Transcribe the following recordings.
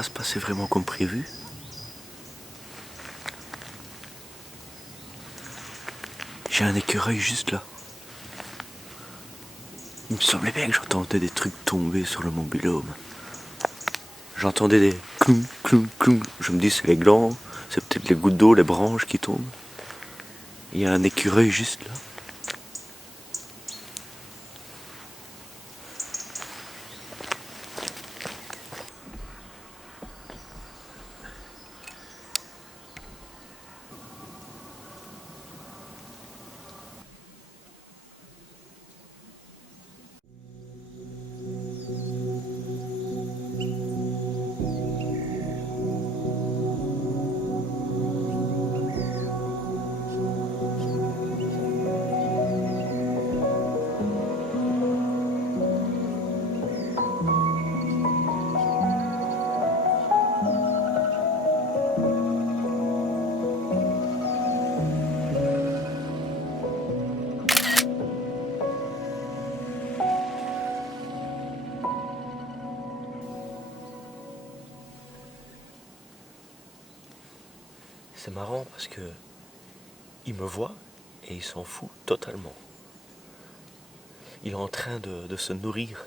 pas se passer vraiment comme prévu. J'ai un écureuil juste là. Il me semblait bien que j'entendais des trucs tomber sur le mobil-home. J'entendais des cloum, cloum, cloum. Je me dis c'est les glands, c'est peut-être les gouttes d'eau, les branches qui tombent. Il y a un écureuil juste là. C'est marrant parce que il me voit et il s'en fout totalement. Il est en train de se nourrir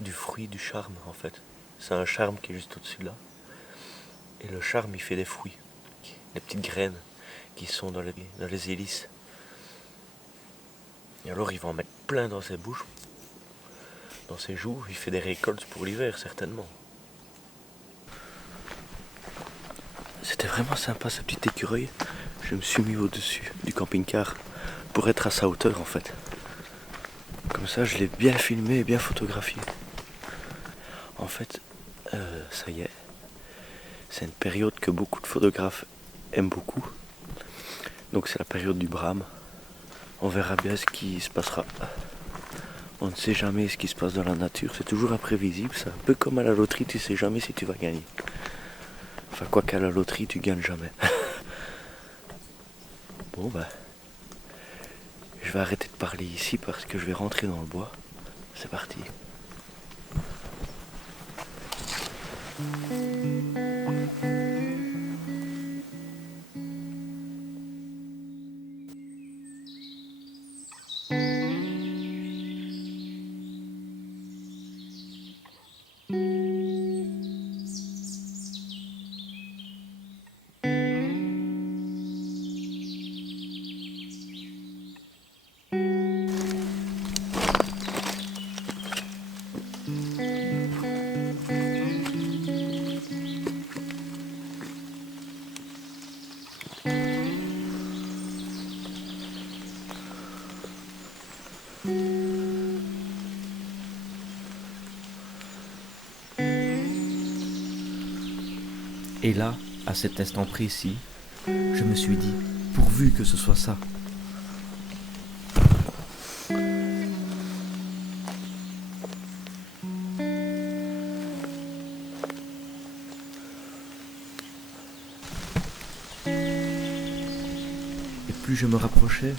du fruit du charme en fait. C'est un charme qui est juste au-dessus de là. Et le charme il fait des fruits, des petites graines qui sont dans les hélices. Et alors il va en mettre plein dans ses bouches, dans ses joues. Il fait des récoltes pour l'hiver certainement. C'était vraiment sympa ce petit écureuil. Je me suis mis au-dessus du camping-car pour être à sa hauteur en fait. Comme ça je l'ai bien filmé et bien photographié. En fait, ça y est, c'est une période que beaucoup de photographes aiment beaucoup. Donc c'est la période du brame. On verra bien ce qui se passera. On ne sait jamais ce qui se passe dans la nature. C'est toujours imprévisible. C'est un peu comme à la loterie, tu sais jamais si tu vas gagner. Enfin, quoi qu'à la loterie, tu gagnes jamais. Bon, bah. Je vais arrêter de parler ici parce que je vais rentrer dans le bois. C'est parti. Et là, à cet instant précis, je me suis dit, pourvu que ce soit ça. Et plus je me rapprochais,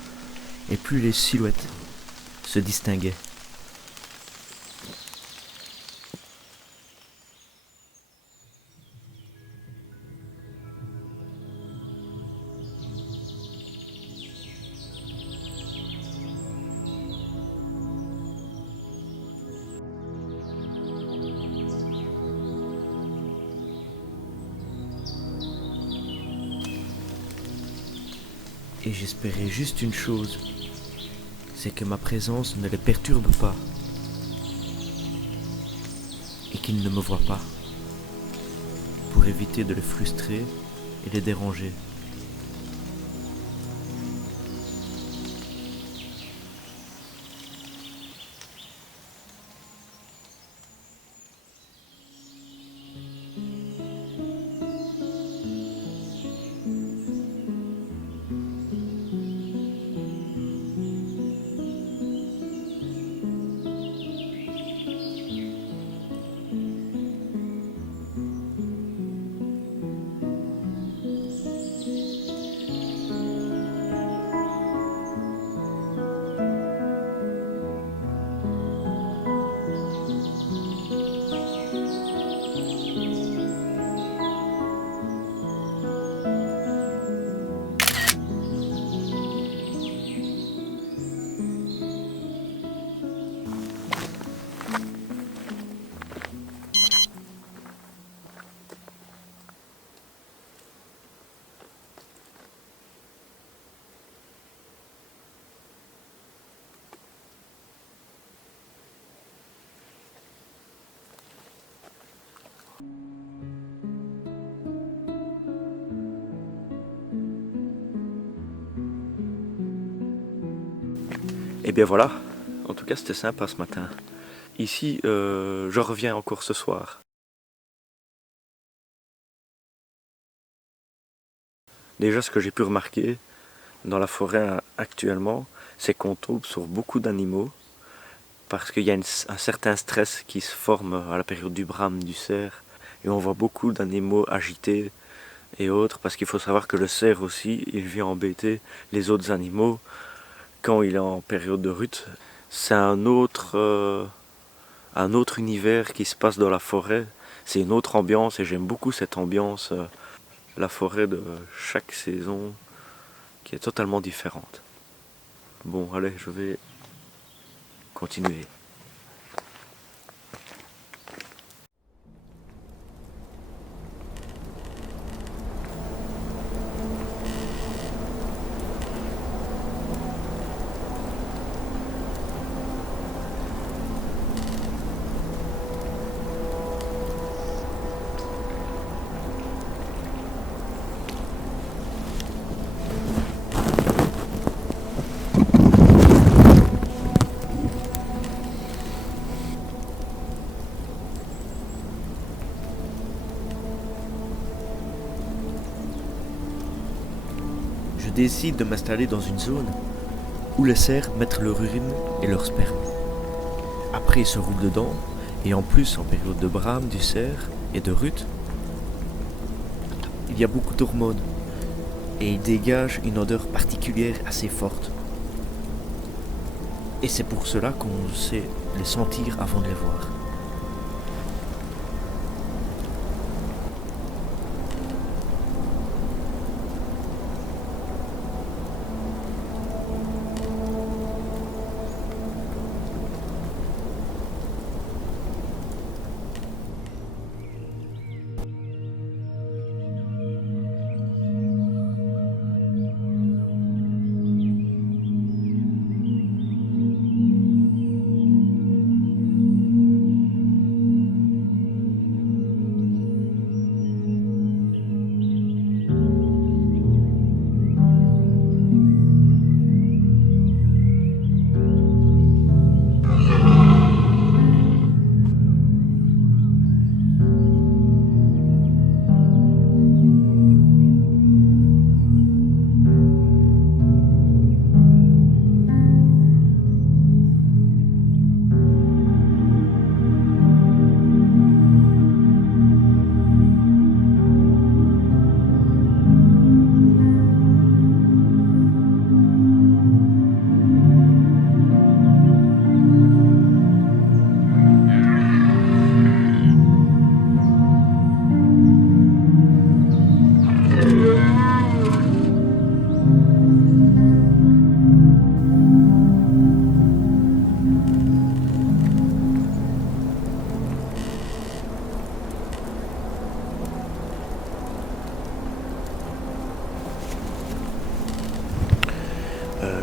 et plus les silhouettes se distinguaient. Et j'espérais juste une chose, c'est que ma présence ne les perturbe pas et qu'ils ne me voient pas, pour éviter de les frustrer et les déranger. Et bien voilà, en tout cas c'était sympa ce matin. Ici, je reviens encore ce soir. Déjà, ce que j'ai pu remarquer dans la forêt actuellement, c'est qu'on tombe sur beaucoup d'animaux parce qu'il y a un certain stress qui se forme à la période du brame du cerf et on voit beaucoup d'animaux agités et autres parce qu'il faut savoir que le cerf aussi, il vient embêter les autres animaux quand il est en période de rut. C'est un autre univers qui se passe dans la forêt, c'est une autre ambiance et j'aime beaucoup cette ambiance, la forêt de chaque saison qui est totalement différente. Bon, allez, je vais continuer. Je décide de m'installer dans une zone où les cerfs mettent leur urine et leur sperme. Après, ils se roulent dedans, et en plus, en période de brame du cerf et de rut, il y a beaucoup d'hormones, et ils dégagent une odeur particulière assez forte. Et c'est pour cela qu'on sait les sentir avant de les voir.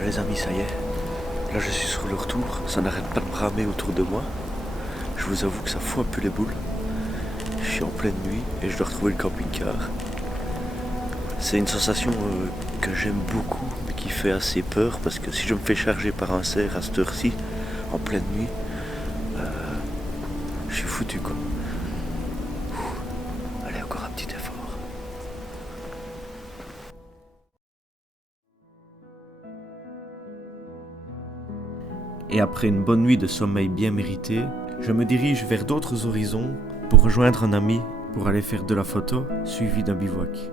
Les amis, ça y est, là je suis sur le retour, ça n'arrête pas de bramer autour de moi. Je vous avoue que ça fout un peu les boules. Je suis en pleine nuit et je dois retrouver le camping-car. C'est une sensation que j'aime beaucoup, mais qui fait assez peur, parce que si je me fais charger par un cerf à cette heure-ci, en pleine nuit, je suis foutu quoi. Allez, encore un petit effort. Et après une bonne nuit de sommeil bien mérité, je me dirige vers d'autres horizons pour rejoindre un ami pour aller faire de la photo suivi d'un bivouac.